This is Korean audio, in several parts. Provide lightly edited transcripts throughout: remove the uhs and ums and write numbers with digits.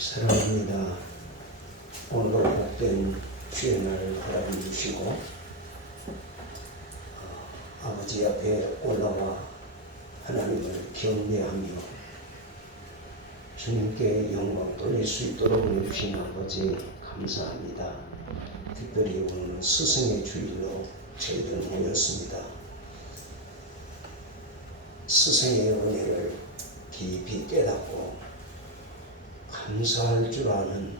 사랑합니다. 오늘 허락된 주의 날을 허락해 주시고 아버지 앞에 올라와 하나님을 경배하며 주님께 영광 돌릴 수 있도록 해주신 아버지 감사합니다. 특별히 오늘 스승의 주일로 저희들 모였습니다. 스승의 은혜를 깊이 깨닫고 감사할 줄 아는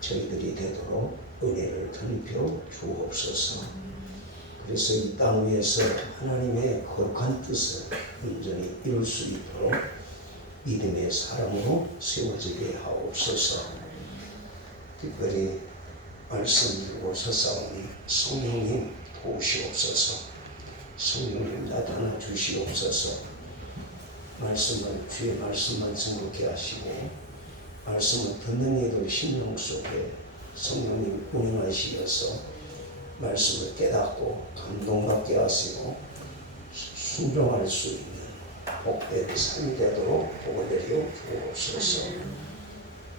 저희들이 되도록 은혜를 덤벼 주옵소서. 그래서 이 땅 위에서 하나님의 거룩한 뜻을 온전히 이룰 수 있도록 믿음의 사람으로 세워지게 하옵소서. 특별히 말씀 들고 서싸우니 성령님 도우시옵소서. 성령님 나타나 주시옵소서. 말씀을 주의 말씀만 생각게 하시고 말씀을 듣는 이들 심령 속에 성령님 운행하시어서 말씀을 깨닫고 감동받게 하시고 순종할 수 있는 복된 삶이 되도록 복을 내려 주옵소서.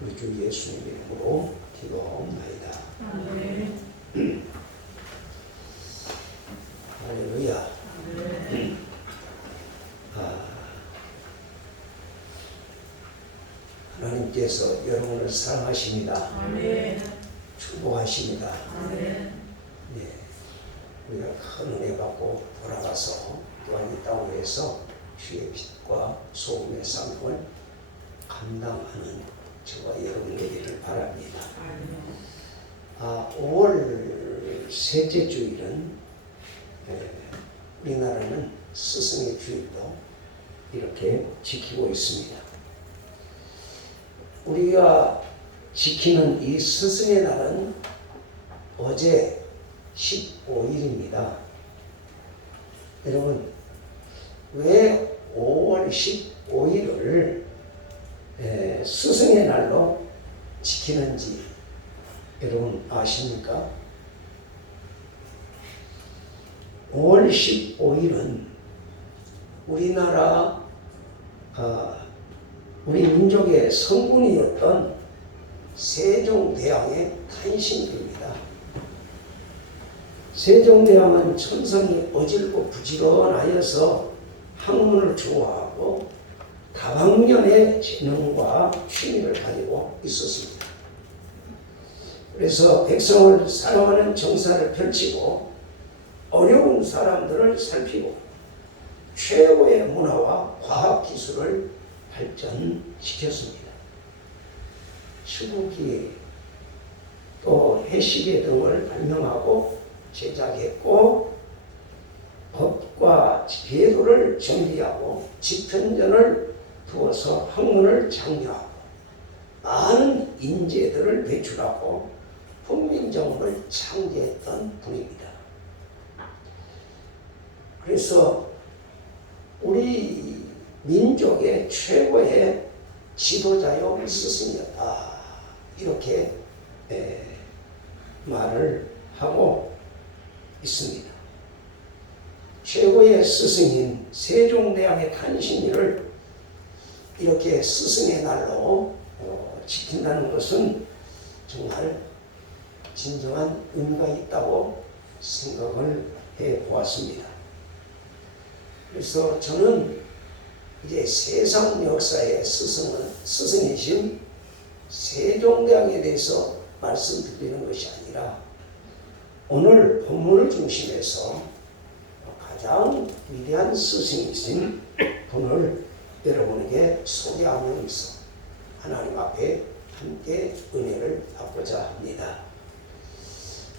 우리 주 예수님 이름으로 기도하옵나이다. 할렐루야. 하나님께서 여러분을 사랑하십니다. 아멘. 축복하십니다. 아멘. 네, 우리가 큰 은혜 받고 돌아가서 또한 이 땅 위에서 주의 빛과 소금의 삶을 감당하는 저와 여러분 되기를 바랍니다. 5월 셋째 주일은 우리나라는 스승의 주일로 이렇게 지키고 있습니다. 우리가 지키는 이 스승의 날은 어제 15일입니다. 여러분, 왜 5월 15일을 스승의 날로 지키는지 여러분 아십니까? 5월 15일은 우리나라 우리 민족의 성군이었던 세종대왕의 탄신일입니다. 세종대왕은 천성이 어질고 부지런하여서 학문을 좋아하고 다방면의 재능과 취미를 가지고 있었습니다. 그래서 백성을 사랑하는 정사를 펼치고 어려운 사람들을 살피고 최고의 문화와 과학기술을 발전시켰습니다. 수국이 또 해시계 등을 발명하고 제작했고 법과 제도를 정비하고 집현전을 두어서 학문을 장려하고 많은 인재들을 배출하고 훈민정음을 창제했던 분입니다. 그래서 우리 민족의 최고의 지도자요 스승이었다 이렇게 말을 하고 있습니다. 최고의 스승인 세종대왕의 탄신일을 이렇게 스승의 날로 지킨다는 것은 정말 진정한 의미가 있다고 생각을 해보았습니다. 그래서 저는 이제 세상 역사의 스승이신 세종대왕에 대해서 말씀드리는 것이 아니라 오늘 본문을 중심해서 가장 위대한 스승이신 분을 여러분에게 소개하면서 하나님 앞에 함께 은혜를 받고자 합니다.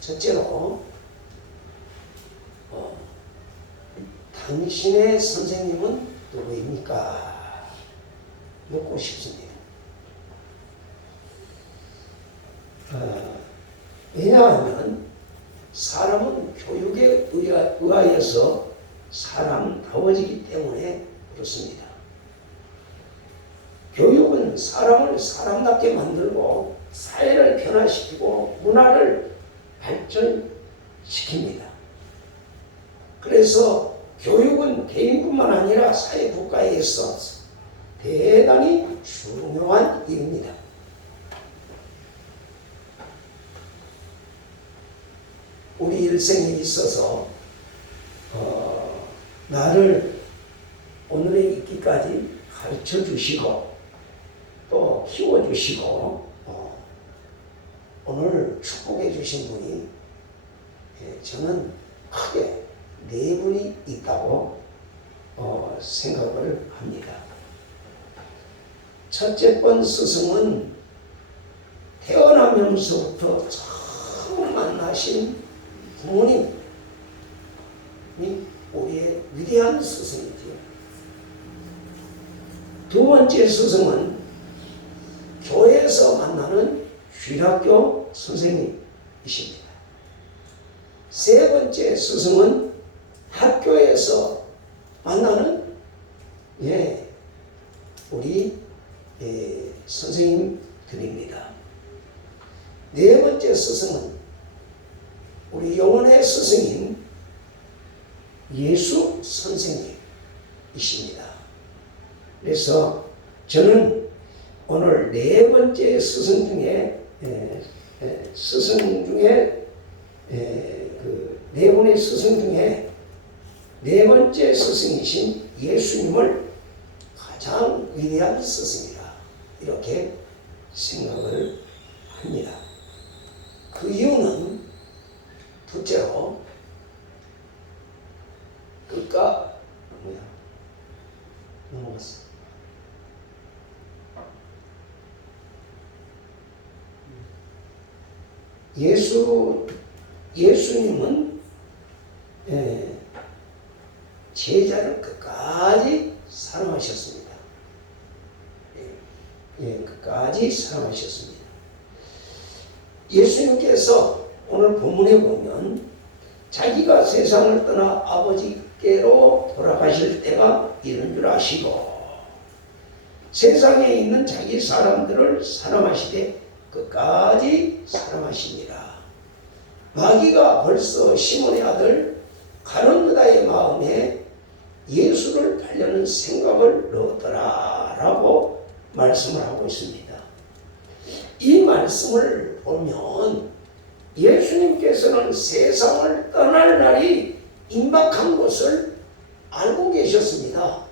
첫째로 당신의 선생님은 누구입니까? 묻고 싶습니다. 왜냐하면 사람은 교육에 의하여서 사람다워지기 때문에 그렇습니다. 교육은 사람을 사람답게 만들고 사회를 변화시키고 문화를 발전시킵니다. 그래서 교육은 개인뿐만 아니라 사회 국가에 있어서 대단히 중요한 일입니다. 우리 일생에 있어서 나를 오늘에 있기까지 가르쳐 주시고 또 키워 주시고 오늘 축복해 주신 분이 저는 크게 네 분이 있다고 생각을 합니다. 첫째 번 스승은 태어나면서부터 처음 만나신 부모님이 우리의 위대한 스승이지요. 두 번째 스승은 교회에서 만나는 주일학교 선생님이십니다. 세 번째 스승은 학교에서 만나는 우리 선생님들입니다. 네 번째 스승은 우리 영혼의 스승인 예수 선생님이십니다. 그래서 저는 오늘 네 번째 스승 중에 네 분의 스승 중에 네 번째 스승이신 예수님을 가장 위대한 스승이라 이렇게 생각을 합니다. 그 이유는 둘째로 넘어갔어. 예수님은 제자를 끝까지 사랑하셨습니다. 끝까지 사랑하셨습니다. 예수님께서 오늘 본문에 보면 자기가 세상을 떠나 아버지께로 돌아가실 때가 이른 줄 아시고 세상에 있는 자기 사람들을 사랑하시되 끝까지 사랑하십니다. 마귀가 벌써 시몬의 아들 가룟 유다의 마음에 예수를 팔려는 생각을 넣었더라라고 말씀을 하고 있습니다. 이 말씀을 보면 예수님께서는 세상을 떠날 날이 임박한 것을 알고 계셨습니다.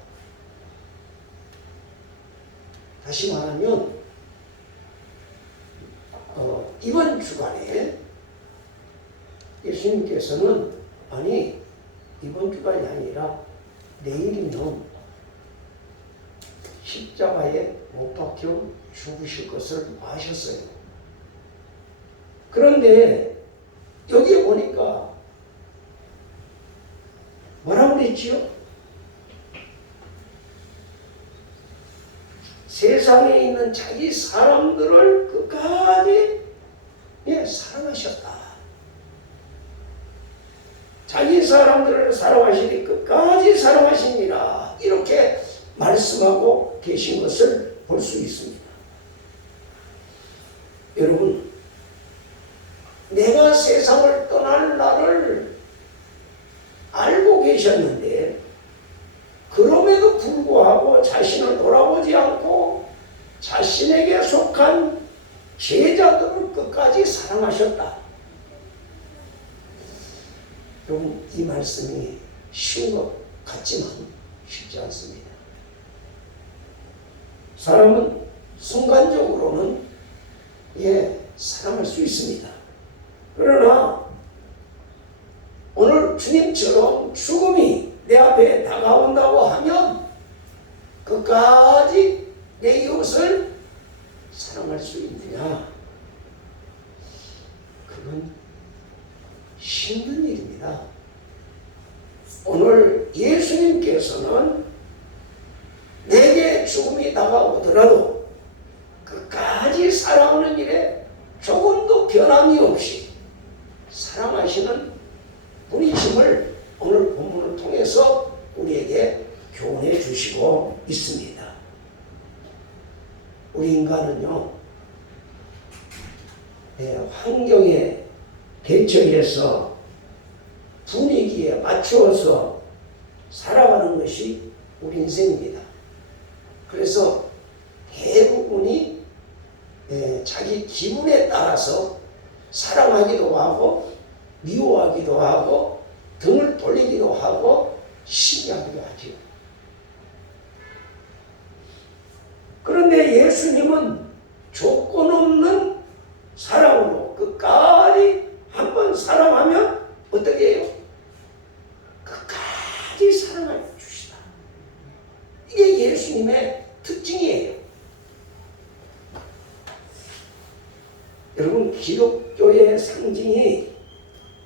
다시 말하면 이번 주간에 예수님께서는 이번 주간이 아니라 내일이면 십자가에 못 박혀 죽으실 것을 아셨어요. 그런데 여기에 보니까 뭐라고 그랬지요? 세상에 있는 자기 사람들을 끝까지 사랑하셨다. 자기 사람들을 사랑하시니 끝까지 사랑하십니다. 이렇게 말씀하고 계신 것을 볼 수 있습니다. 여러분, 내가 세상을 떠날 날을 알고 계셨는데 그럼에도 불구하고 자신을 돌아보지 않고 자신에게 속한 제자들을 끝까지 사랑하셨다. 여러분, 이 말씀이 쉬운 것 같지만 쉽지 않습니다. 사람은 순간적으로는 사랑할 수 있습니다. 그러나 오늘 주님처럼 죽음이 내 앞에 다가온다고 하면 끝까지 내 이웃을 사랑할 수 있느냐? 그건 힘든 일입니다. 오늘 예수님께서는 내게 죽음이 다가오더라도 끝까지 사랑하는 일에 조금도 변함이 없이 사랑하시는 분이심을 오늘 본문을 통해서 우리에게 교훈해 주시고 있습니다. 우리 인간은요, 환경에 대처해서 분위기에 맞추어서 살아가는 것이 우리 인생입니다. 그래서 대부분이 자기 기분에 따라서 사랑하기도 하고 미워하기도 하고 등을 돌리기도 하고 시기하기도 하죠. 그런데 예수님은 조건 없는 사랑으로 끝까지 한번 사랑하면 어떻게 해요? 끝까지 사랑해 주시다. 이게 예수님의 특징이에요. 여러분, 기독교의 상징이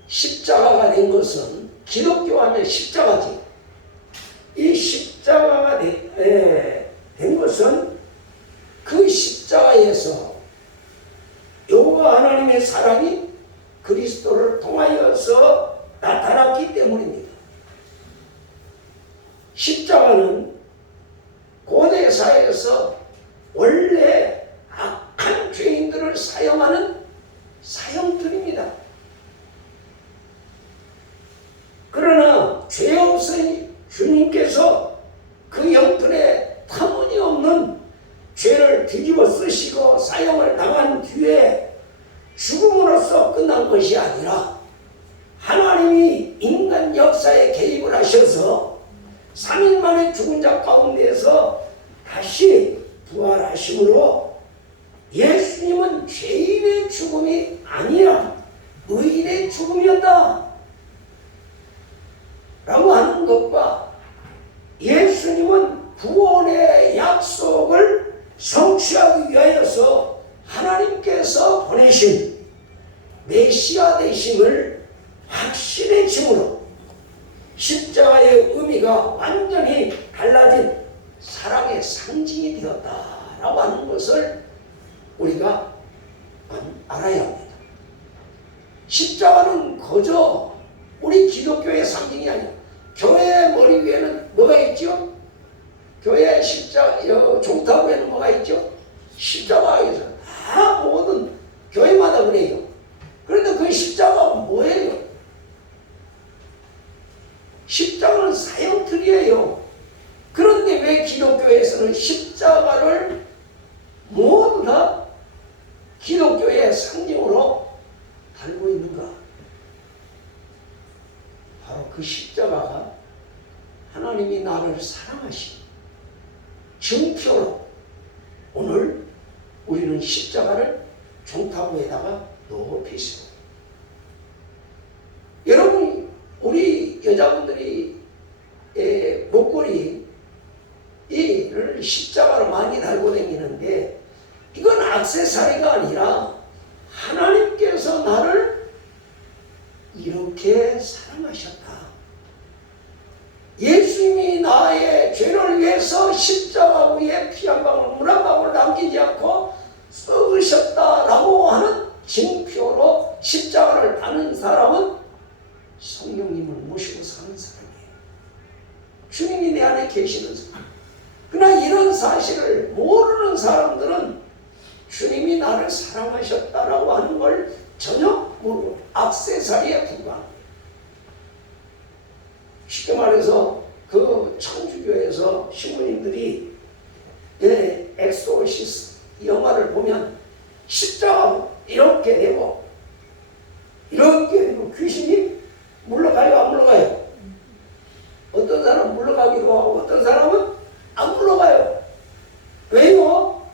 십자가가 된 것은, 기독교 하면 십자가지. 이 십자가가 된 것은 그 십자가에서 여호와 하나님의 사랑이 그리스도를 통하여서 나타났기 때문입니다. 십자가는 고대 사회에서 원래 악한 죄인들을 사용하는 사형틀입니다. 그러나 죄 없으니 주님께서 그 형틀에 터무니없는 죄를 뒤집어 쓰시고 사형을 당한 뒤에 죽음으로써 끝난 것이 아니라 하나님이 인간 역사에 개입을 하셔서 3일 만에 죽은 자 가운데에서 다시 부활하심으로 예수님은 죄인의 죽음이 아니라 의인의 죽음이었다 라고 하는 것과, 예수님은 구원의 약속을 성취하기 위하여서 하나님께서 보내신 메시아 되심을 확신해짐으로 십자가의 의미가 완전히 달라진 사랑의 상징이 되었다라고 하는 것을 우리가 알아야 합니다. 십자가는 거저 우리 기독교의 상징이 아니라, 교회 머리 위에는 뭐가 있죠? 교회 십자가 종탑에는 뭐가 있죠? 십자가가 있어요. 다 모든 교회마다 그래요. 그런데 그 십자가가 뭐예요? 십자가는 사형틀이에요. 그런데 왜 기독교에서는 십자가를 모두 다 기독교의 상징으로 달고 있는가? 바로 그 십자가가 하나님이 나를 사랑하신 증표로 오늘 우리는 십자가를 종탑에다가 높이 세워. 여러분, 우리 여자분들이 목걸이 이를 십자가로 많이 달고 다니는데, 이건 액세서리가 아니라 하나님께서 나를 이렇게 사랑하셨다. 예수님이 나의 죄를 위해서 십자가 위에 피 한 방울, 물 한 방울 남기지 않고 썩으셨다라고 하는 징표로 십자가를 다는 사람은 성령님을 모시고 사는 사람이에요. 주님이 내 안에 계시는 사람. 그러나 이런 사실을 모르는 사람들은 주님이 나를 사랑하셨다라고 하는 걸 전혀 모르고 액세서리에 불과합니다. 쉽게 말해서 그 천주교에서 신부님들이 엑소시스 영화를 보면 십자가 이렇게 되고 귀신이 물러가요, 안 물러가요? 어떤 사람은 물러가기도 하고 어떤 사람은 안 물러가요. 왜요?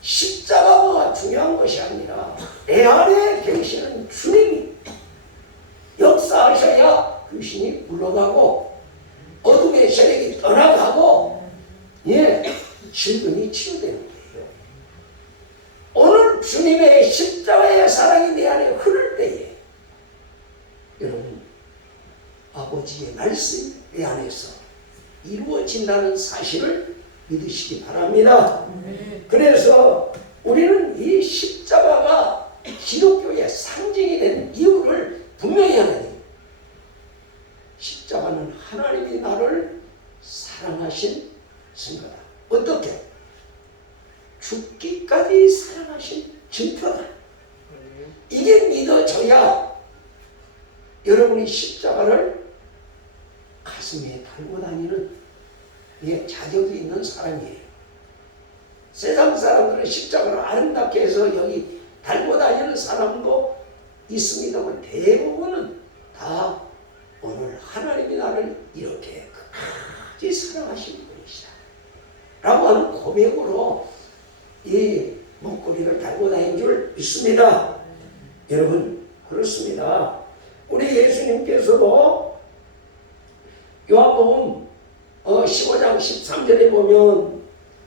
십자가가 중요한 것이 아니라 내 안에 계시는 주님이 역사하셔야 귀신이 물러가고 어둠의 세력이 떠나가고 질병이 치유되는 거예요. 오늘 주님의 십자가의 사랑이 내 안에 흐를 때에 여러분, 아버지의 말씀이 내 안에서 이루어진다는 사실을 믿으시기 바랍니다. 그래서 우리는 이 십자가가 기독교의 상징이 된 이유를 분명히 알아야 돼요. 십자가는 하나님이 나를 사랑하신 증거다. 어떻게? 죽기까지 사랑하신 증표다. 이게 믿어져야 여러분이 십자가를 가슴에 달고 다니는 자격이 있는 사람이에요. 세상 사람들은 십자가를 아름답게 해서 여기 달고 다니는 사람도 있습니다만 대부분은 다 오늘 하나님이 나를 이렇게 끝까지 사랑하신 분이시다 라고 하는 고백으로 이 목걸이를 달고 다닌 줄 믿습니다. 여러분 그렇습니다. 우리 예수님께서도 요한복음 15장 13절에 보면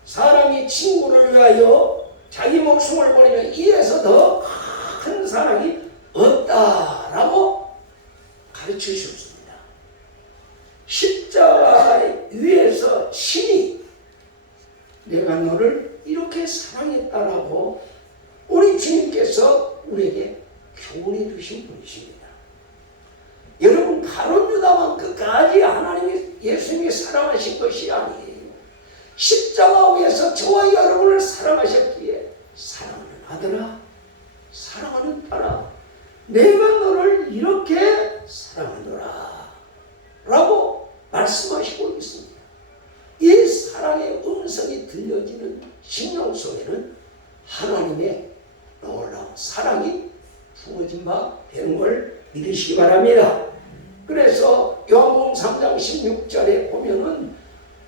사람이 친구를 위하여 자기 목숨을 버리면 이에서 더 큰 사랑이 없다라고 가르쳐 주셨습니다. 십자가 위에서 친히 내가 너를 이렇게 사랑했다라고 우리 주님께서 우리에게 교훈해 주신 분이십니다. 여러분 가룟 유다만 끝까지 하나님이 예수님이 사랑하신 것이 아니에요. 십자가 위에서 저와 여러분을 사랑하셨기에 사랑하는 아들아 사랑하는 딸아 내가 너를 이렇게 사랑하노라 라고 말씀하시고 있습니다. 이 사랑의 음성이 들려지는 심령 속에는 하나님의 놀라운 사랑이 부어진 바 되는 걸 믿으시기 바랍니다. 그래서 요한복음 3장 16절에 보면은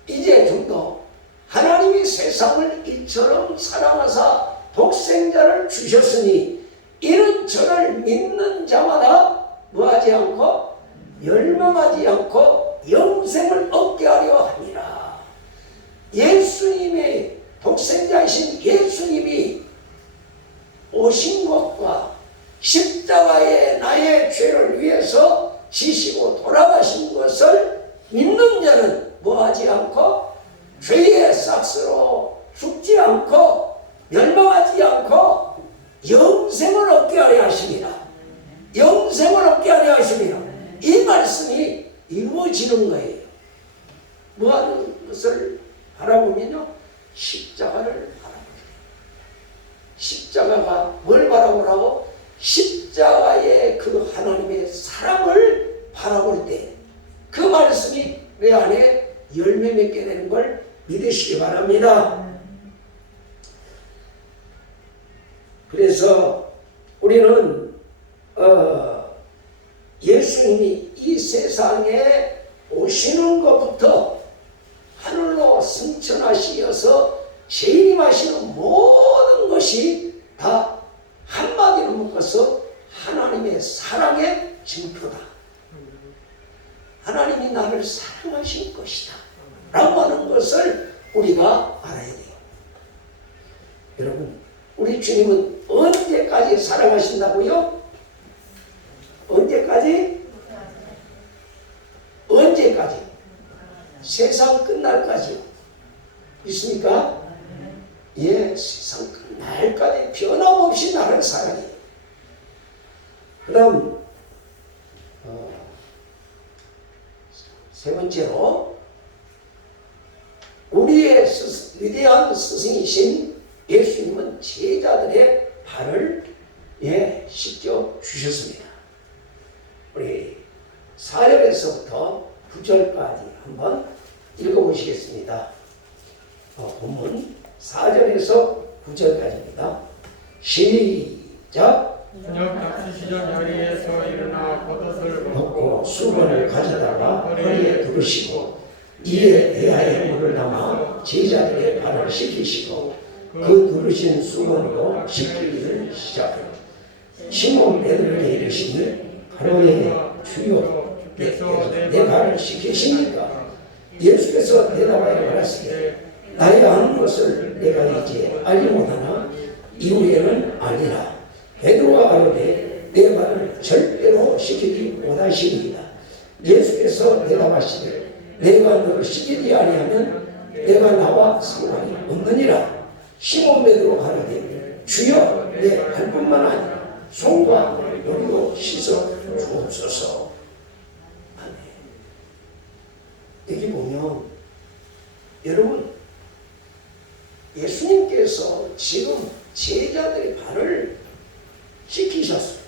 이제 좀 더 하나님이 세상을 이처럼 사랑하사 독생자를 주셨으니 이는 저를 믿는 자마다 뭐하지 않고 멸망하지 않고 영생을 얻게 하려 함이라. 예수님의 독생자이신 예수님이 오신 것과 십자가에 나의 죄를 위해서 지시고 돌아가신 것을 믿는 자는 뭐하지 않고 죄의 삭스로 죽지 않고 멸망하지 않고 영생을 얻게 하려 하십니다. 영생을 얻게 하려 하십니다. 이 말씀이 이루어지는 거예요. 뭐 하는 것을 바라보면요 십자가를 바라보죠. 십자가가 뭘 바라보라고? 십자가의 그 하나님의 사랑을 바라볼 때 그 말씀이 내 안에 열매 맺게 되는 걸 믿으시기 바랍니다. 그래서 우리는 예수님이 이 세상에 오시는 것부터 하늘로 승천하시어서 재림하시는 모든 것이 다 한마디로 묶어서 하나님의 사랑의 증표다. 하나님이 나를 사랑하신 것이다 라고 하는 것을 우리가 알아야 돼요. 여러분 우리 주님은 언제까지 사랑하신다고요? 언제까지? 언제까지? 세상 끝날까지요. 있습니까? 예, 세상 끝날까지 변함없이 나를 사랑해요. 그럼 세 번째로 우리의 위대한 스승이신 예수님은 제자들의 발을 씻겨 주셨습니다. 우리 4절에서부터 9절까지 한번 읽어보시겠습니다. 본문 4절에서 9절까지입니다. 시작. 저녁 잡수시던 자리에서 일어나 겉옷을 벗고 수건을 가져다가 허리에 두르시고 이에 대하여 물을 담아 제자들의 발을 씻기시고 그 두르신 수건으로 씻기기를 시작하여 시몬 베드로에게 이르시니 가로되 주여 내 발을 씻기십니까? 예수께서 대답하여 말하시되 나의 아는 것을 내가 이제 알지 못하나 이후에는 아니라. 베드로가 가로되 내 발을 절대로 씻기지 못하시리이다. 예수께서 대답하시되 내가 너를 씻기지 아니하면 내가 나와 상관이 없느니라. 시몬 베드로 가로되 주여 내 발뿐만 아니라 손과 머리도 씻어 주옵소서. 아멘. 여기 보면 여러분 예수님께서 지금 제자들의 발을 씻기셨어요.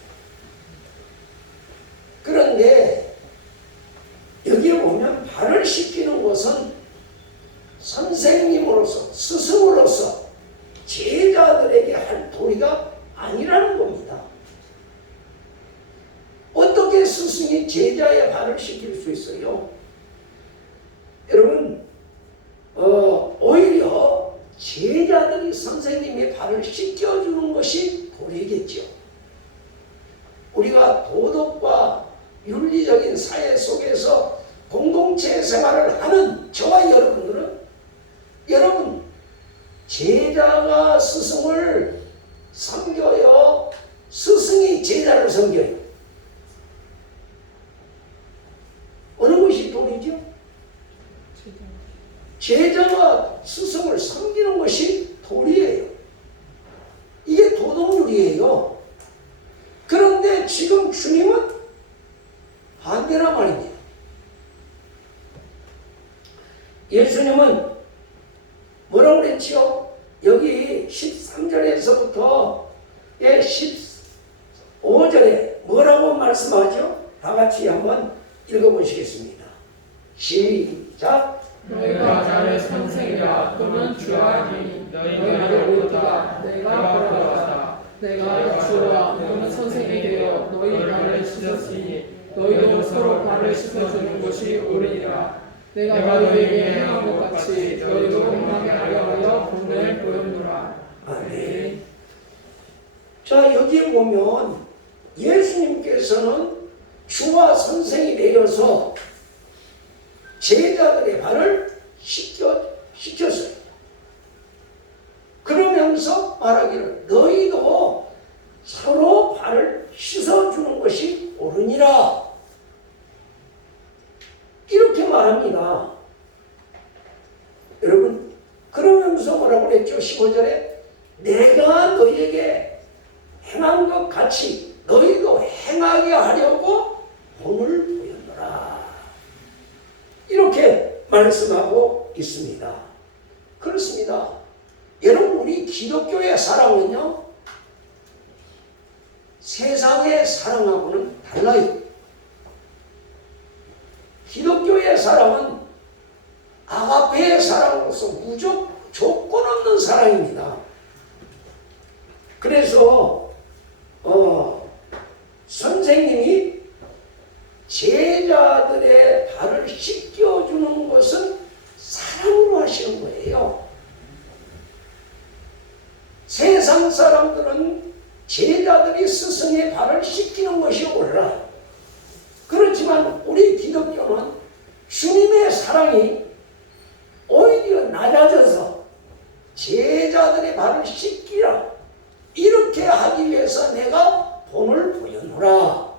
그런데 여기에 보면 발을 씻기는 것은 선생님으로서 스승으로서 제자들에게 할 도리가 아니라는 겁니다. 발을 씻길 수 있어요. 여러분, 오히려 제자들이 선생님의 발을 씻겨주는 것이 도리겠죠. 우리가 도덕과 윤리적인 사회 속에서 공동체 생활을 하는 저와 여러분들은, 여러분, 제자가 스승을 섬겨요? 스승이 제자를 섬겨요? 어느 것이 도리죠? 제자가 스승을 섬기는 것이 도리예요. 이게 도덕률이에요. 그런데 지금 주님은 반대란 말입니다. 예수님은 뭐라고 그랬지요? 여기 13절에서부터 15절에 뭐라고 말씀하죠? 다 같이 한번 읽어보시겠습니다. 시작. 너희가 나의 선생이라 또는 주하니 너희가 모두가 내가 걸어가다 내가 주와 너는 선생이 되어 너희 발을 씻었으니 너희도 서로 발을 씻어주는 것이 옳으니라. 내가 너희에게 행한 것 같이 너희도 행하게 하려 하여 본을 보였노라. 아멘. 자, 여기에 보면 예수님께서는 주와 선생이 되어서 제자들의 발을 씻겼어요. 그러면서 말하기를 너희도 서로 발을 씻어주는 것이 옳으니라. 이렇게 말합니다. 여러분, 그러면서 뭐라고 그랬죠? 15절에 내가 너희에게 행한 것 같이 너희도 행하게 하려고 본을 보였노라. 이렇게 말씀하고 있습니다. 그렇습니다. 여러분, 우리 기독교의 사랑은요, 세상의 사랑하고는 달라요. 기독교의 사랑은 아가페의 사랑으로서 조건 없는 사랑입니다. 그래서 선생님이 제자들의 발을 씻겨주는 것은 사랑으로 하시는 거예요. 세상 사람들은 제자들이 스승의 발을 씻기는 것이 옳아. 그렇지만 우리 기독교는 주님의 사랑이 오히려 낮아져서 제자들의 발을 씻기라, 이렇게 하기 위해서 내가 본을 보였노라,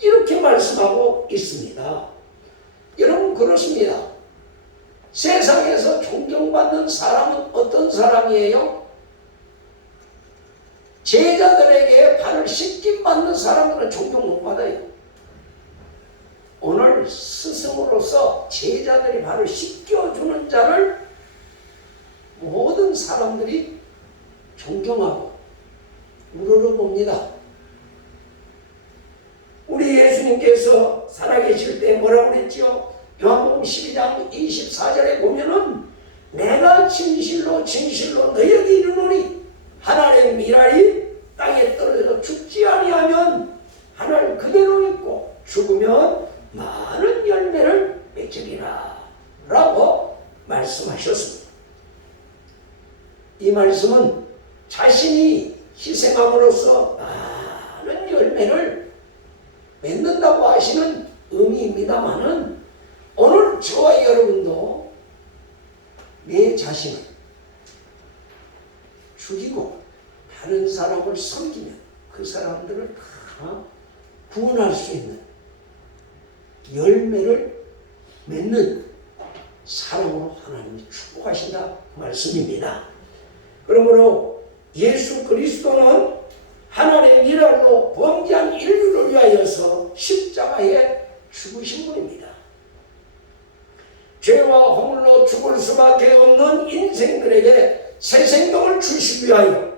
이렇게 말씀하고 있습니다. 여러분, 그렇습니다. 세상에서 존경받는 사람은 어떤 사람이에요? 제자들에게 발을 씻김받는 사람들은 존경 못 받아요. 오늘 스승으로서 제자들이 발을 씻겨주는 자를 모든 사람들이 존경하고 우러러봅니다. 우리 예수님께서 살아계실 때 뭐라고 그랬지요? 요한복음 12장 24절에 보면은 내가 진실로 진실로 너희에게 이르노니 하나의 미랄이 땅에 떨어져 죽지 아니하면 하늘 그대로 있고 죽으면 많은 열매를 맺으리라 라고 말씀하셨습니다. 이 말씀은 자신이 희생함으로써 많은 열매를 맺는다고 하시는 의미입니다마는, 오늘 저와 여러분도 내 자신을 죽이고 다른 사람을 섬기면 그 사람들을 다 구원할 수 있는 열매를 맺는 사람으로 하나님이 축복하신다 그 말씀입니다. 그러므로 예수 그리스도는 하나님의 일할로 범죄한 인류를 위하여서 십자가에 죽으신 분입니다. 죄와 허물로 죽을 수밖에 없는 인생들에게 새 생명을 주시기 위하여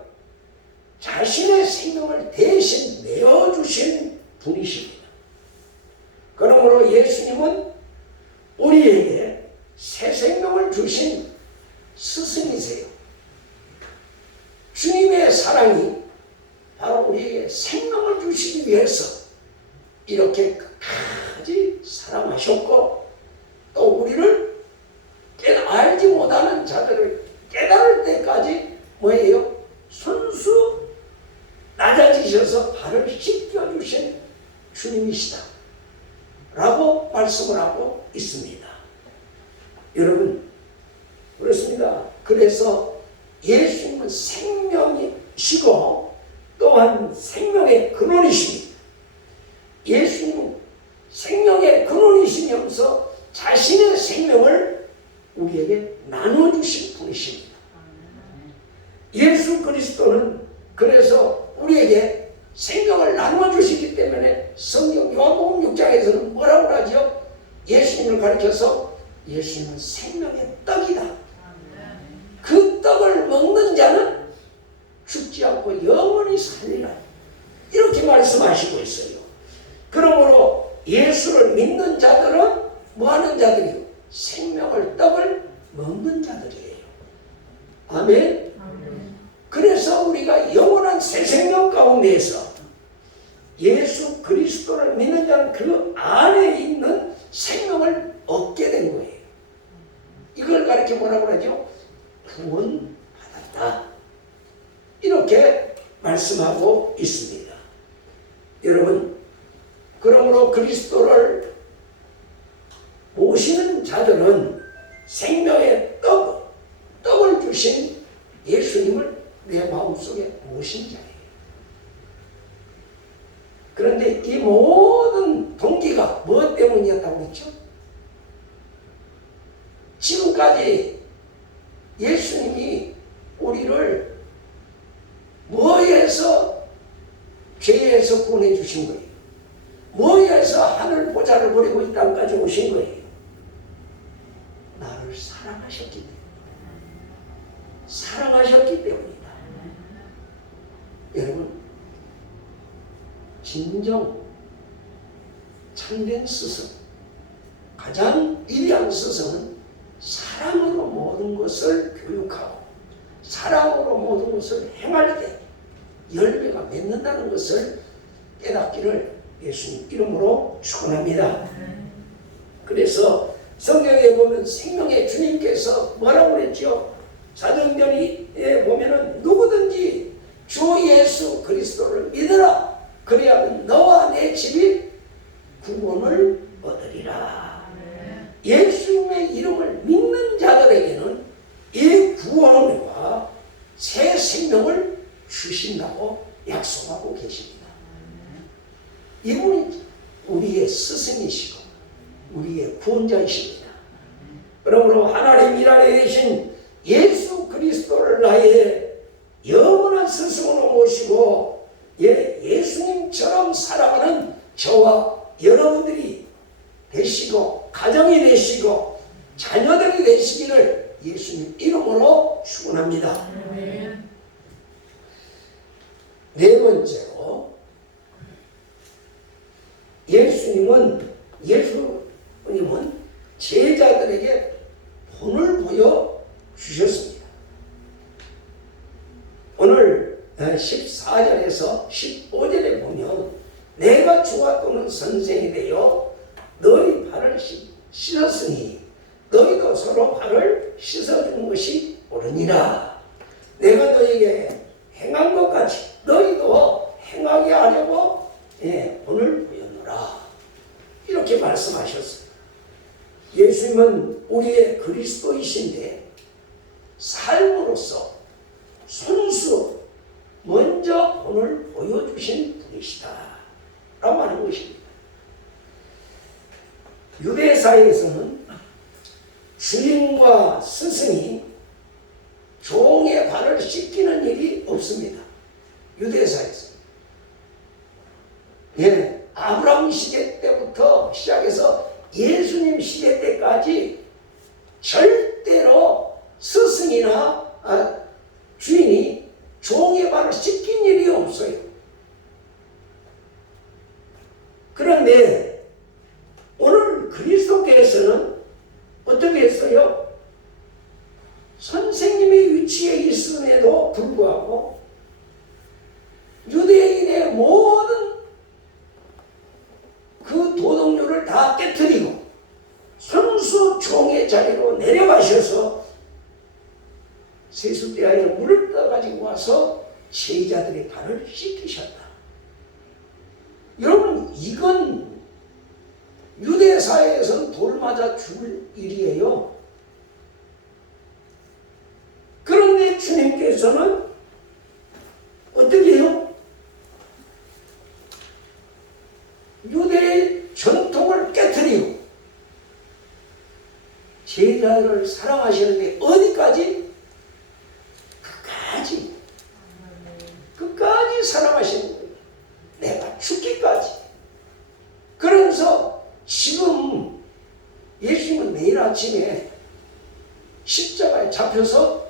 자신의 생명을 대신 내어주신 분이십니다. 그러므로 예수님은 우리에게 새 생명을 주신 스승이세요. 주님의 사랑이 바로 우리에게 생명을 주시기 위해서 이렇게 끝까지 사랑하셨고 또 우리를 알지 못하는 자들을 깨달을 때까지 뭐예요? 손수 낮아지셔서 발을 씻겨주신 주님이시다 라고 말씀을 하고 있습니다. 여러분 그렇습니다. 그래서 예수님은 생명이시고 또한 생명의 근원이십니다. 예수님은 생명의 근원이시면서 자신의 생명을 우리에게 나눠주신 분이십니다. 예수 그리스도는 그래서 우리에게 생명을 나눠주시기 때문에 성경 요한복음 6장에서는 뭐라고 하죠? 예수님을 가리켜서 예수님은 생명의 떡이다. 그 떡을 먹는 자는 죽지 않고 영원히 살리라. 이렇게 말씀하시고 있어요. 그러므로 예수를 믿는 자들은 뭐하는 자들이요? 생명을 떡을 먹는 자들이에요. 아멘. 그래서 우리가 영원한 새 생명 가운데에서 예수 그리스도를 믿는 자는 그 안에 있는 생명을 얻게 된 거예요. 이걸 가르쳐 뭐라고 하죠? 구원받았다. 이렇게 말씀하고 있습니다. 여러분, 그러므로 그리스도를 모시는 자들은 생명의 떡을 주신 예수님을 내 마음속에 모신 자예요. 그런데 이 모든 동기가 무엇 때문이었다고 했죠? 지금까지 예수님이 우리를 뭐에서 죄에서 구원해 주신 거예요? 뭐에서 하늘 보좌를 버리고 이 땅까지 오신 거예요? 나를 사랑하셨기 때문에. 사랑하셨기 때문이다. 여러분, 진정 참된 스승, 가장 위대한 스승은 사랑으로 모든 것을 교육하고 사랑으로 모든 것을 행할 때 열매가 맺는다는 것을 깨닫기를 예수님 이름으로 축원합니다. 그래서 성경에 보면 생명의 주님께서 뭐라고 그랬죠? 사도행전에 보면은 누구든지 주 예수 그리스도를 믿으라. 그래야만 너와 내 집이 구원을 얻으리라. 예수님의 이름을 믿는 자들에게는 이 구원과 새 생명을 주신다고 약속하고 계십니다. 이분이 우리의 스승이시고 우리의 구원자이십니다. 그러므로 하나님 일 안에 계신 예수 그리스도를 나의 영원한 스승으로 모시고 예수님처럼 살아가는 저와 여러분들이 되시고 가정이 되시고 자녀들이 되시기를 예수님 이름으로 축원합니다. 네 번째로 예수님은 제자들에게 본을 보여주셨습니다. 오늘 14절에서 15절에 보면 내가 주와 또는 선생이 되어 너희 발을 씻었으니 너희도 서로 발을 씻어주는 것이 옳으니라. 내가 너희에게 행한 것 같이 너희도 행하게 하려고 본을 보였노라. 이렇게 말씀하셨습니다. 예수님은 우리의 그리스도이신데 삶으로서 손수 먼저 본을 보여주신 분이시다 라고 하는 것입니다. 유대사에서는 주인과 스승이 종의 발을 씻기는 일이 없습니다. 유대사에서. 아브라함 시대 때부터 시작해서 예수님 시대 때까지 절대로 스승이나 주인이 종의 발을 씻긴 일이 없어요. 그런데 오늘 그리스도께서는 어떻게 했어요? 선생님의 위치에 있음에도 불구하고 유대인의 모든 그 도덕률을 다 깨트리 하셔서 세수대야에 물을 떠가지고 와서 제자들의 발을 씻기셨다. 여러분, 이건 유대 사회에서는 돌 맞아 죽을 일이에요. 그런데 주님께서는 어떻게 해요? 유대의 전통을 깨트리고 제자를 사랑하시는데 어디까지? 끝까지 사랑하시는 거예요. 내가 죽기까지. 그러면서 지금 예수님은 내일 아침에 십자가에 잡혀서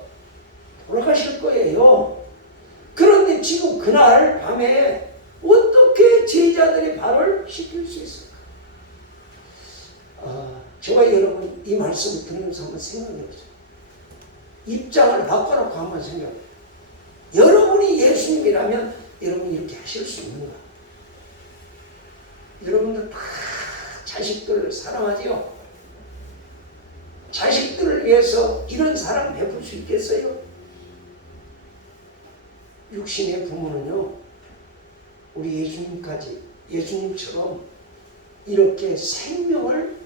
돌아가실 거예요. 그런데 지금 그날 밤에 어떻게 제자들의 발을 씻길 수 있을까? 저와 여러분 이 말씀을 들으면서 한번 생각해 보세요. 입장을 바꿔놓고 한번 생각해 보세요. 여러분이 예수님이라면 여러분이 이렇게 하실 수 있는가? 여러분들 다 자식들을 사랑하지요? 자식들을 위해서 이런 사랑 베풀 수 있겠어요? 육신의 부모는요, 우리 예수님처럼 이렇게 생명을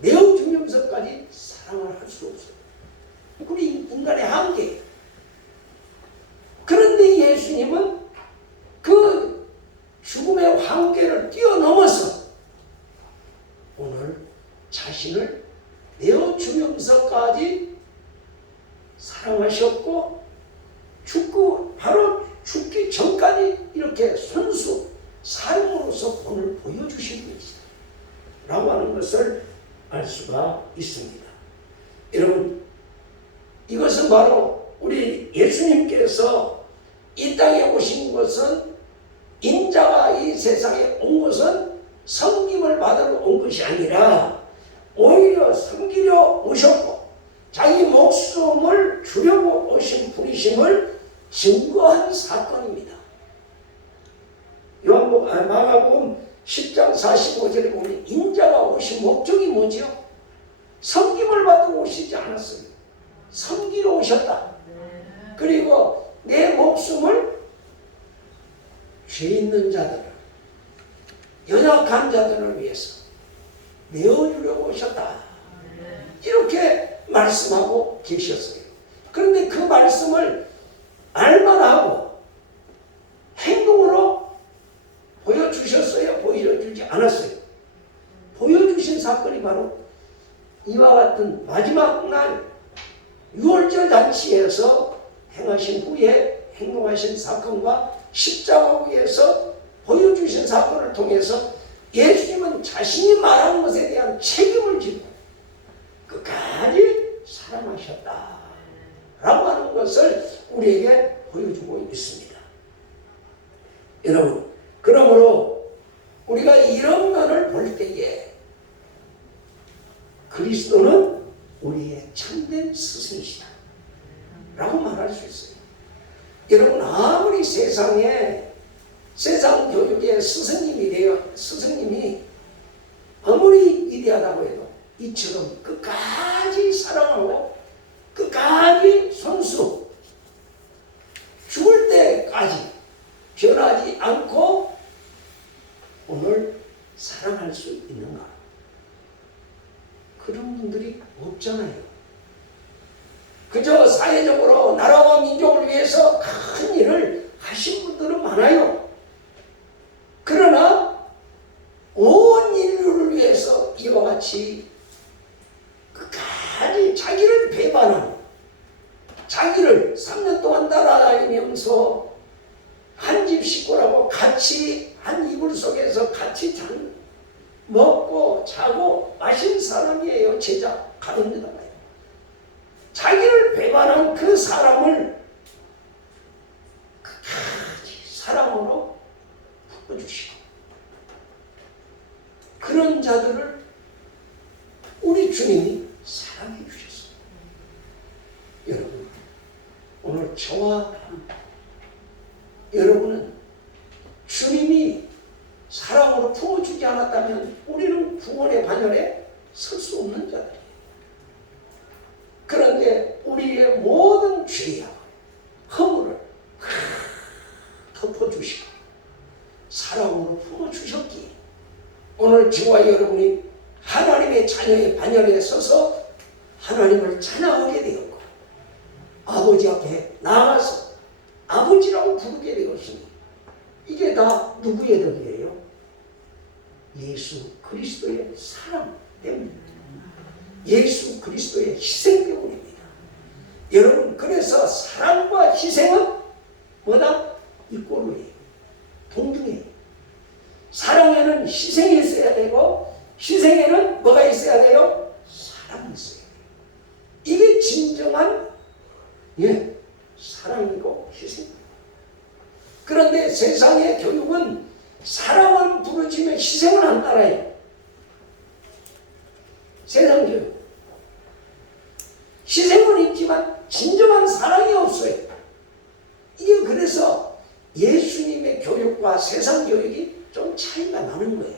내어주면서까지 사랑을 할 수 없어요. 우리 인간의 한계. 그런데 예수님은 그 죽음의 한계를 뛰어넘어서 오늘 자신을 내어주면서까지 사랑하셨고 바로 죽기 전까지 이렇게 선수 삶으로서 본을 보여주신 것이다 라고 하는 것을 알 수가 있습니다. 여러분, 이것은 바로 우리 예수님께서 이 땅에 오신 것은, 인자가 이 세상에 온 것은 섬김을 받으러 온 것이 아니라 오히려 섬기려 오셨고 자기 목숨을 주려고 오신 분이심을 증거한 사건입니다. 마가복음 10장 45절에 보면 인자가 오신 목적이 뭐죠? 섬김을 받으러 오시지 않았어요. 섬기러 오셨다. 그리고 내 목숨을 죄 있는 자들을, 연약한 자들을 위해서 내어주려고 오셨다. 이렇게 말씀하고 계셨어요. 그런데 그 말씀을 알만하고 행동으로 보여주셨어요? 보여주지 않았어요? 보여주신 사건이 바로 이와 같은 마지막 날 유월절 잔치에서 행하신 후에 행동하신 사건과 십자가 위에서 보여주신 사건을 통해서 예수님은 자신이 말한 것에 대한 책임을 지고 끝까지 사랑하셨다 라고 하는 것을 우리에게 보여주고 있습니다. 여러분, 그러므로 우리가 이런 면을 볼 때에 그리스도는 우리의 참된 스승이시다 라고 말할 수 있어요. 여러분, 아무리 세상 교육의 스승님이 아무리 위대하다고 해도 이처럼 끝까지 사랑하고 끝까지 손수 죽을 때까지 변하지 않고 오늘 사랑할 수 있는가? 그런 분들이 없잖아요. 그저 사회적으로 나라와 민족을 위해서 큰 일을 하신 분들은 많아요. 그러나 온 인류를 위해서 이와 같이 끝까지 자기를 배반하는, 자기를 3년 동안 따라다니면서 한 집 식구라고 같이 한 이불 속에서 같이 먹고 자고 마신 사람이에요. 제자 가룟유다가요. 자기를 배반한 그 사람을 끝까지 사랑으로 품어주시고, 그런 자들을 우리 주님이 사랑해 주셨어요. 여러분, 오늘 저와 여러분은 주님이 사랑으로 품어주지 않았다면 우리는 구원의 반열에 설 수 없는 자들이에요. 덮어주시고 사랑으로 품어주셨기에 오늘 저와 여러분이 하나님의 자녀의 반열에 서서 하나님을 찬양하게 되었고 아버지 앞에 나가서 아버지라고 부르게 되었으니 이게 다 누구의 덕이에요? 예수 그리스도의 사랑 때문입니다. 예수 그리스도의 희생 때문입니다. 여러분, 그래서 사랑과 희생은 뭐다? 이꼬르예요. 동등해요. 사랑에는 희생이 있어야 되고 희생에는 뭐가 있어야 돼요? 사랑이 있어야 돼요. 이게 진정한 사랑이고 희생이고. 그런데 세상의 교육은 사랑을 부르짖으며 희생을 안 따라요. 세상 교육. 희생은 있지만 진정한 사랑이 없어요. 이게 그래서 예수님의 교육과 세상 교육이 좀 차이가 나는 거예요.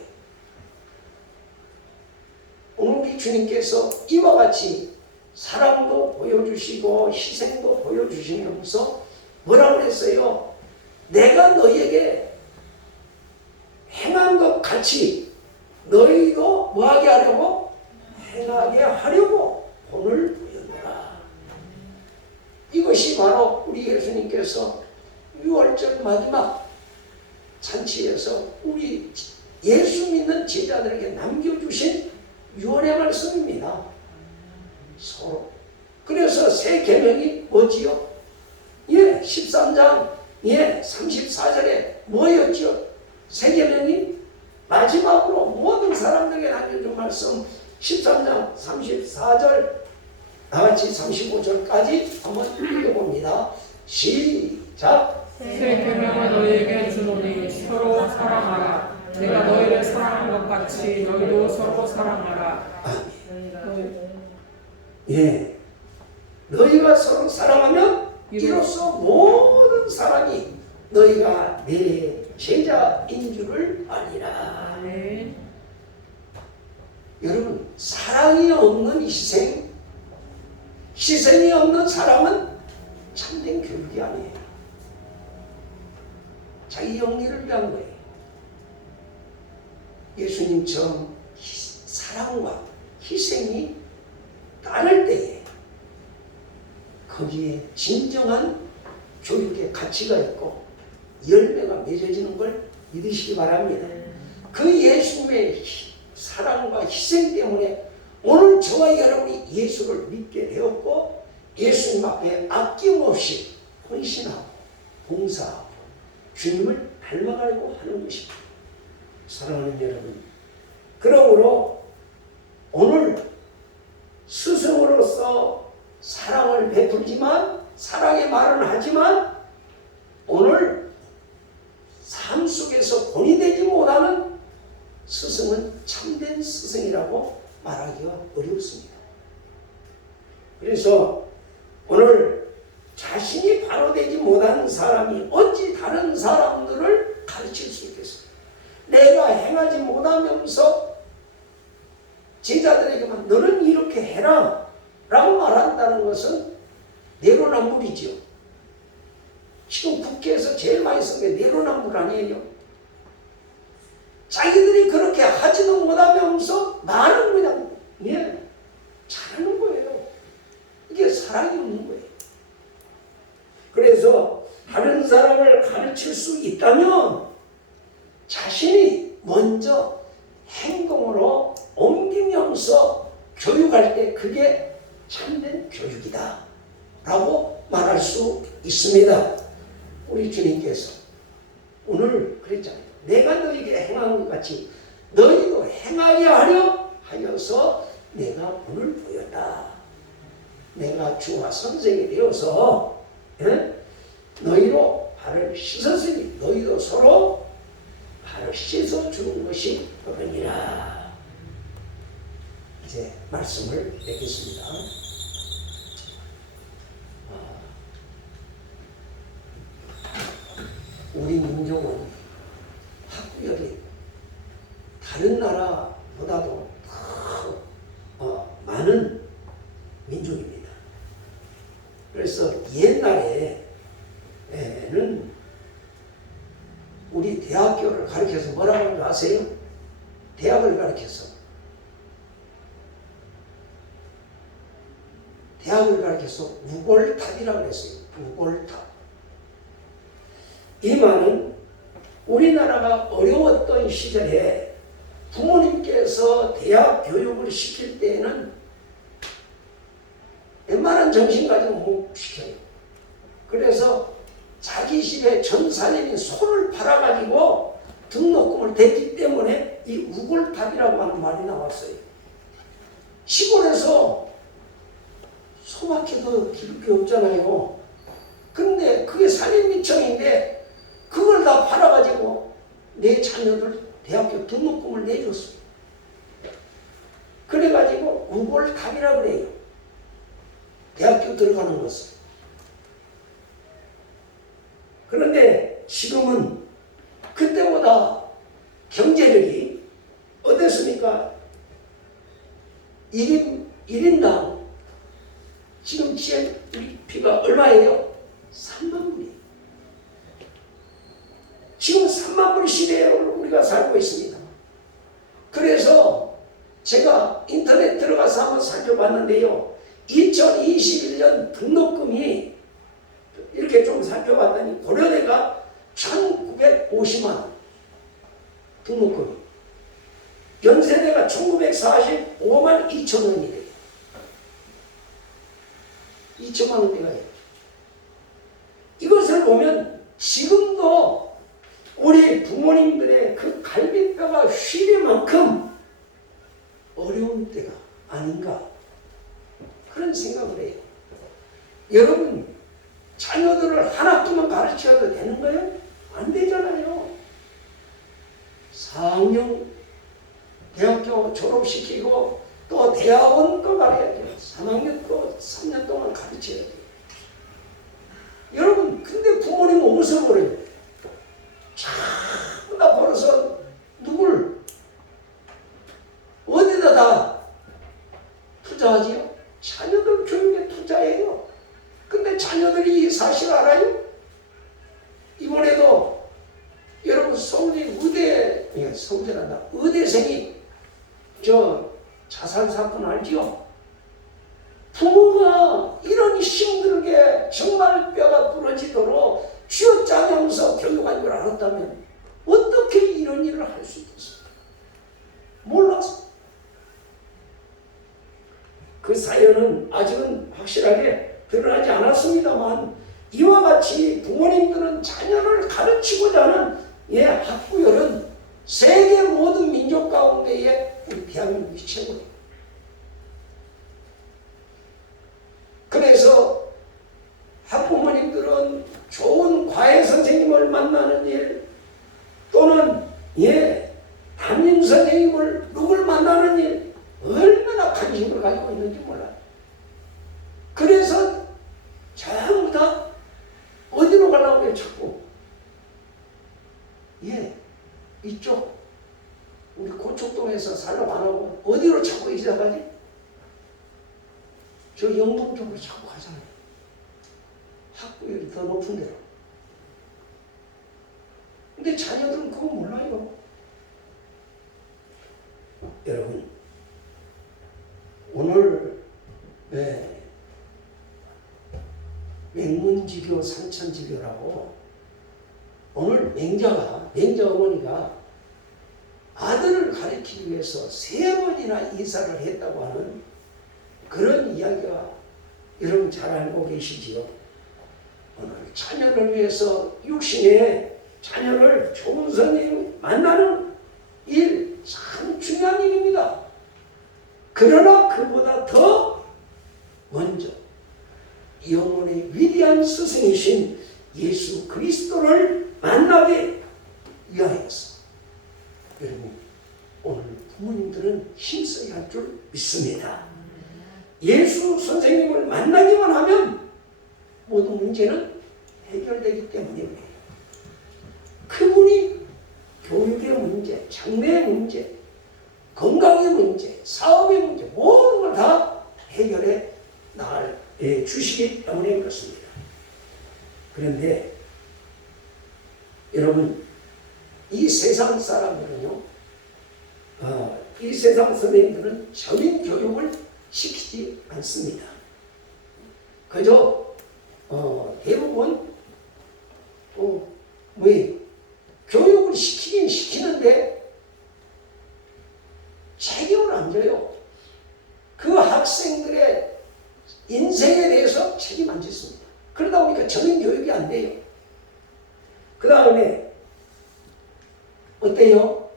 오늘 우리 주님께서 이와 같이 사랑도 보여주시고 희생도 보여주시면서 뭐라고 그랬어요? 내가 너희에게 행한 것 같이 너희도 뭐하게 하려고? 행하게 하려고 본을 보였노라. 이것이 바로 우리 예수님께서 6월절 마지막 잔치에서 우리 예수 믿는 제자들에게 남겨주신 유언의 말씀입니다. 서로. 그래서 새 계명이 뭐지요? 13장 34절에 뭐였죠? 새 계명이 마지막으로 모든 사람들에게 남겨준 말씀 13장 34절 나같이 35절까지 한번 읽어봅니다. 시작. 새 계명을 너희에게 주노니 서로 사랑하라. 내가 너희를 사랑한 것 같이 너희도 서로 사랑하라. 너희가 서로 사랑하면 이로써 모든 사람이 너희가 내 제자인 줄을 아니라. 여러분, 사랑이 없는 희생, 희생이 없는 사랑은 참된 교육이 아니에요. 자기 영리를 위한 거예요. 예수님처럼 사랑과 희생이 따를 때에 거기에 진정한 교육의 가치가 있고 열매가 맺어지는 걸 믿으시기 바랍니다. 그 예수님의 사랑과 희생 때문에 오늘 저와 여러분이 예수를 믿게 되었고 예수님 앞에 아낌없이 헌신하고 봉사하고 주님을 닮아가려고 하는 것입니다. 사랑하는 여러분, 그러므로 오늘 스승으로서 사랑을 베풀지만 사랑의 말을 하지만 오늘 삶 속에서 본이 되지 못하는 스승은 참된 스승이라고 말하기가 어렵습니다. 그래서 오늘 자신이 바로 되지 못하는 사람이 어찌 다른 사람들을 가르칠 수 있겠어요? 내가 행하지 못하면서 제자들에게만 너는 이렇게 해라 라고 말한다는 것은 내로남불이죠. 지금 국회에서 제일 많이 쓴 게 내로남불 아니에요? 자기들이 그렇게 하지도 못하면서 말은 그냥 잘하는 거예요. 이게 사랑이 없는 거예요. 그래서 다른 사람을 가르칠 수 있다면 자신이 먼저 행동으로 옮기면서 교육할 때 그게 참된 교육이다 라고 말할 수 있습니다. 우리 주님께서 오늘 그랬잖아요. 내가 너희에게 행한 것 같이 너희도 행하게 하려 하여서 내가 본을 보였다. 내가 주와 선생이 되어서 너희로 발을 씻었으니 너희도 서로 발을 씻어주는 것이 그러니라. 이제 말씀을 맺겠습니다. 우리 민족은 학구열이 다른 나라보다도 더 많은 민족입니다. 그래서 옛날에는 우리 대학교를 가르쳐서 뭐라고 하는 줄 아세요? 대학을 가르쳐서 우골탑이라고 그랬어요. 우골탑. 이 말은 우리나라가 어려웠던 시절에 부모님께서 대학 교육을 시킬 때에는 웬만한 정신 가지고 못 시켜요. 그래서 자기 집에 전사님이 소를 팔아가지고 등록금을 댔기 때문에 이 우골탑이라고 하는 말이 나왔어요. 시골에서 소밖에 더 기를 게 없잖아요. 근데 그게 산림미청인데 그걸 다 팔아가지고 내 자녀들 대학교 등록금을 내줬어요. 그래가지고 우골탑이라고 그래요. 대학교 들어가는 것을. 그런데 지금은 그때보다 경제력이 어땠습니까? 1인당 지금 GNP가 얼마예요? 3만 불이에요. 지금 3만 불 시대에 우리가 살고 있습니다. 그래서 제가 인터넷 들어가서 한번 살펴봤는데요. 2021년 등록금이 이렇게 좀 살펴봤더니 고려대가 1950만 원 등록금이, 연세대가 1945만 2천 원이래요. 2천만 원대가 해요. 이것을 보면 지금도 우리 부모님들의 그 갈비뼈가 휘릴 만큼 어려운 때가 아닌가, 그런 생각을 해요. 여러분, 자녀들을 한 학기만 가르쳐도 되는 거예요? 안 되잖아요. 4학년 대학교 졸업시키고 또 대학원 거 가르쳐야 돼요. 3학년 거 3년 동안 가르쳐야 돼요. 여러분, 근데 부모님은 어디서 벌어요? 전부 다 벌어서 누굴 어디다 다 투자하지요? 자녀들 교육에 투자해요. 근데 자녀들이 이 사실 알아요? 이번에도 여러분 서울대 의대생이 저 자살 사건 알죠? 부모가 이런 힘들게 정말 뼈가 부러지도록 쥐어짜면서 교육한 걸 알았다면 어떻게 이런 일을 할 수 있겠어요? 몰랐어. 그 사연은 아직은 확실하게 드러나지 않았습니다만, 이와 같이 부모님들은 자녀를 가르치고자 하는 학구열은 세계 모든 민족 가운데에 우리 대한민국이 최고예요. 그래서 학부모님들은 좋은 과외 선생님을 만나는 일, 또는 담임 선생님을 누굴 만나는 일, 얼마나 관심을 가지고 있는지 몰라요. 그래서 전부 다 어디로 가려고 그래, 자꾸. 이쪽 우리 고척동에서 살려고 안 하고 어디로 자꾸 이사 가지? 저 영동 쪽으로 자꾸 가잖아요. 학구열이 더 높은 데로. 근데 자녀들은 그거 몰라요. 여러분, 오늘 맹문지교 산천지교라고, 오늘 맹자 어머니가 아들을 가르치기 위해서 3번이나 이사를 했다고 하는 그런 이야기가 여러분 잘 알고 계시지요. 오늘 자녀를 위해서 육신의 자녀를 좋은 선생님 만나는 일 참 중요한 일입니다. 그러나 그보다 더 먼저 영혼의 위대한 스승이신 예수 그리스도를 만나기 위하여서 여러분, 오늘 부모님들은 힘써야 할 줄 믿습니다. 예수 선생님을 만나기만 하면 모든 문제는 해결되기 때문입니다. 그분이 교육의 문제, 장래의 문제, 건강의 문제, 사업의 문제, 모든 걸 다 해결해 나갈 주시기 때문에 그렇습니다. 그런데 여러분, 이 세상 사람들은요, 이 세상 선생님들은 전인 교육을 시키지 않습니다. 그저 대부분 교육을 시키긴 시키는데 책임을 안 져요. 그 학생들의 인생에 대해서 책임 안 짓습니다. 그러다 보니까 전인 교육이 안 돼요. 그 다음에 어때요?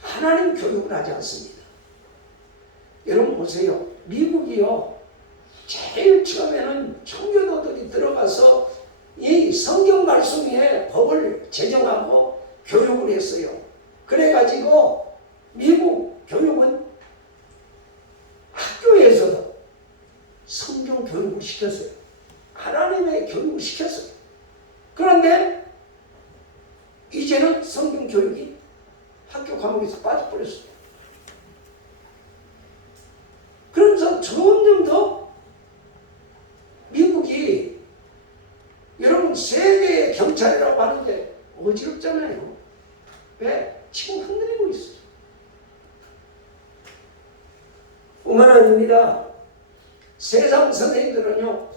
하나님 교육을 하지 않습니다. 여러분 보세요. 미국이요, 제일 처음에는 청교도들이 들어가서 이 성경 말씀 위에 법을 제정하고 교육을 했어요. 그래가지고 미국 교육은 학교에서도 성경 교육을 시켰어요. 하나님의 교육을 시켰어요. 그런데 이제는 성경 교육이 학교 과목에서 빠져버렸어요. 그러면서 점점 더 미국이, 여러분 세계의 경찰이라고 하는데 어지럽잖아요. 왜? 지금 흔들리고 있어요. 뿐만 아닙니다. 세상 선생님들은요,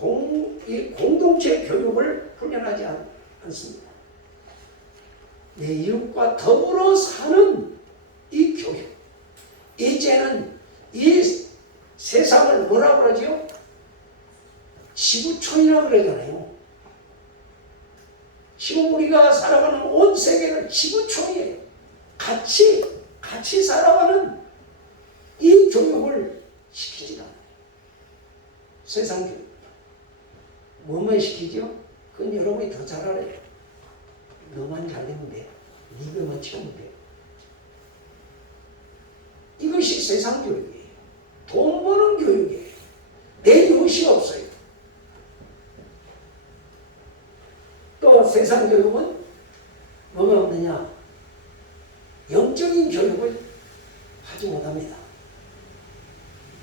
공동체 교육을 훈련하지 않습니다. 내 이웃과 더불어 사는 이 교육. 이제는 이 세상을 뭐라고 그러죠? 지구촌이라고 그러잖아요. 지금 우리가 살아가는 온 세계는 지구촌이에요. 같이 살아가는 이 교육을 시키지 않아요. 세상 교육. 뭐만 시키죠? 그건 여러분이 더 잘 알아요. 너만 잘 되면 돼. 네가만 채우면 돼. 이것이 세상 교육이에요. 돈 버는 교육이에요. 내 이웃이 없어요. 또 세상 교육은 뭐가 없느냐? 영적인 교육을 하지 못합니다.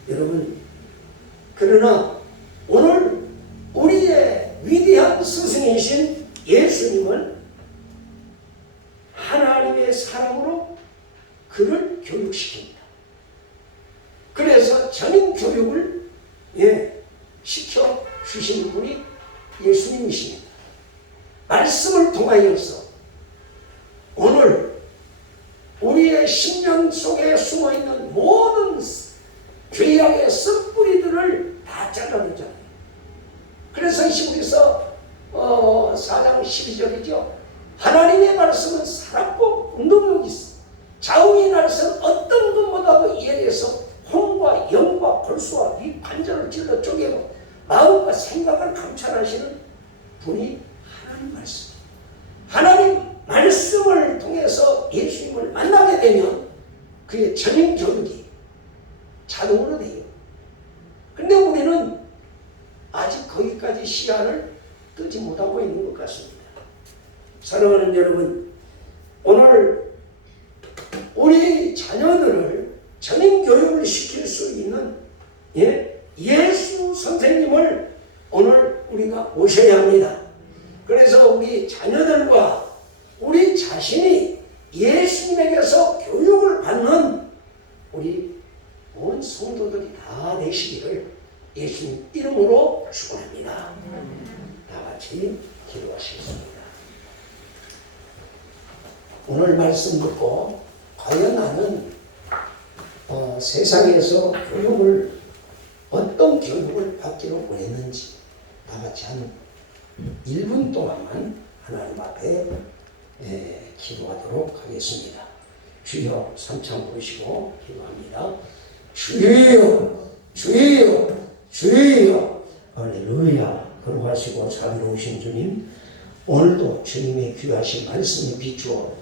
여러분, 그러나 오늘 우리의 위대한 스승이신 예수님은 하나님의 사랑으로 그를 교육시킵니다. 그래서 전인 교육을 시켜 주신 분이 예수님이십니다. 말씀을 통하여서 오늘 우리의 심령 속에 숨어있는 모든 죄악의 썩뿌리들을 다 잘라내잖아요. 그래서 히브리서 4장 12절이죠. 하나님의 말씀은 살았고 운동력이 있어. 자웅의 날선 어떤 것보다도 이에 대해서 혼과 영과 골수와 이 관절을 찔러 쪼개고 마음과 생각을 감찰하시는 분이 하나님 말씀. 하나님 말씀을 통해서 예수님을 만나게 되면 그의 전인 교육이 자동으로 돼요. 근데 우리는 아직 거기까지 시야를 뜨지 못하고 있는 것 같습니다. 사랑하는 여러분, 오늘 우리 자녀들을 전인 교육을 시킬 수 있는 예수 선생님을 오늘 우리가 모셔야 합니다. 그래서 우리 자녀들과 우리 자신이 예수님에게서 교육을 받는 우리 온 성도들이 다 되시기를 예수님 이름으로 축원합니다. 다 같이 기도하시겠습니다. 오늘 말씀 듣고 과연 나는 세상에서 교육을 어떤 교육을 받기로 원했는지 다 같이 한 1분 동안만 하나님 앞에 기도하도록 하겠습니다. 주여, 삼창 부르시고 기도합니다. 주여, 주여, 주여. 할렐루야. 거룩하시고 자비로우신 주님, 오늘도 주님의 귀하신 말씀이 비추어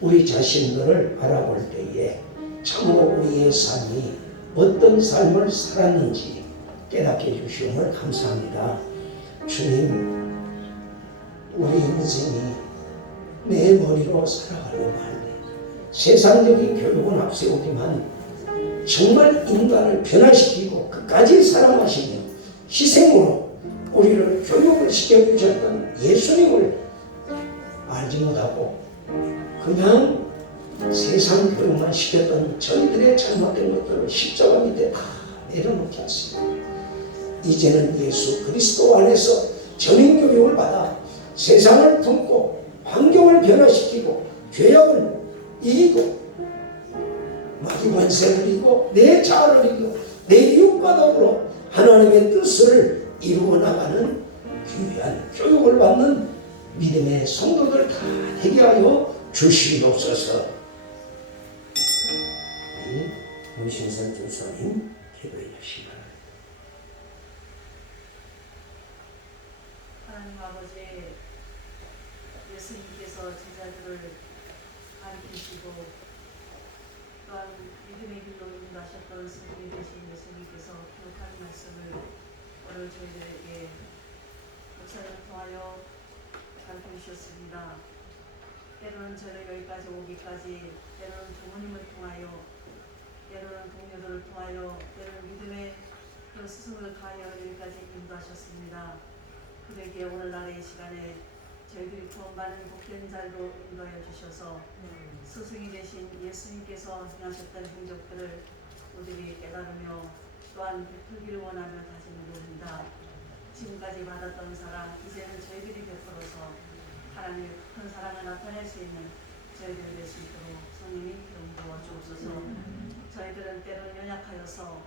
우리 자신들을 바라볼 때에 참으로 우리의 삶이 어떤 삶을 살았는지 깨닫게 해주시오늘 감사합니다. 주님, 우리 인생이 내 머리로 살아가려고 할 때 세상적인 교육은 앞세우지만 정말 인간을 변화시키고 끝까지 사랑하시며 희생으로 우리를 교육을 시켜주셨던 예수님을 알지 못하고 그냥 세상 교육만 시켰던 저희들의 잘못된 것들을 십자가 밑에 다 내려놓게 하시고 이제는 예수 그리스도 안에서 전인교육을 받아 세상을 품고 환경을 변화시키고 죄악을 이기고 마귀관세를 이기고 내 자아를 이기고 내 이웃과 더불어 하나님의 뜻을 이루어 나가는 귀한 교육을 받는 믿음의 성도들 다 되게 하여 주시옵소서. 우리 신선 전사님 기도해 주시기 바랍니다. 하나님 아버지, 예수님께서 제자들을 가르치시고 또한 믿음의 길로 인도하셨던 스승이 되신 예수님께서 기록한 말씀을 오늘 저희들에게 목사를 통하여 가르쳐 주셨습니다. 때로는 저를 여기까지 오기까지, 때로는 부모님을 통하여, 때로는 동료들을 통하여, 때로는 믿음의 그 스승을 통하여 여기까지 인도하셨습니다. 그에게 오늘날의 이 시간에 저희들이 구원받는 복된 자리로 인도하여 주셔서 스승이 되신 예수님께서 행하셨던 행적들을 우리들이 깨달으며 또한 베풀기를 원하며 다짐을 합니다. 지금까지 받았던 사랑, 이제는 저희들이 베풀어서 하나님의 큰 사랑을 나타낼 수 있는 저희들이 될 수 있도록 성령님 도와 주옵소서. 저희들은 때로는 연약하여서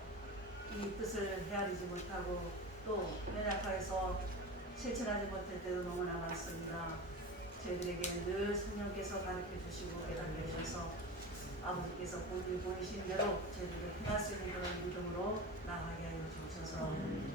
이 뜻을 헤아리지 못하고 또 연약하여서 실천하지 못할 때도 너무나 많습니다. 저희들에게 늘 성령께서 가르쳐 주시고 깨닫게 하셔서 아버지께서 본인이 보이신 대로 저희들을 행할 수 있는 그런 믿음으로 나아가게 하여 주옵소서.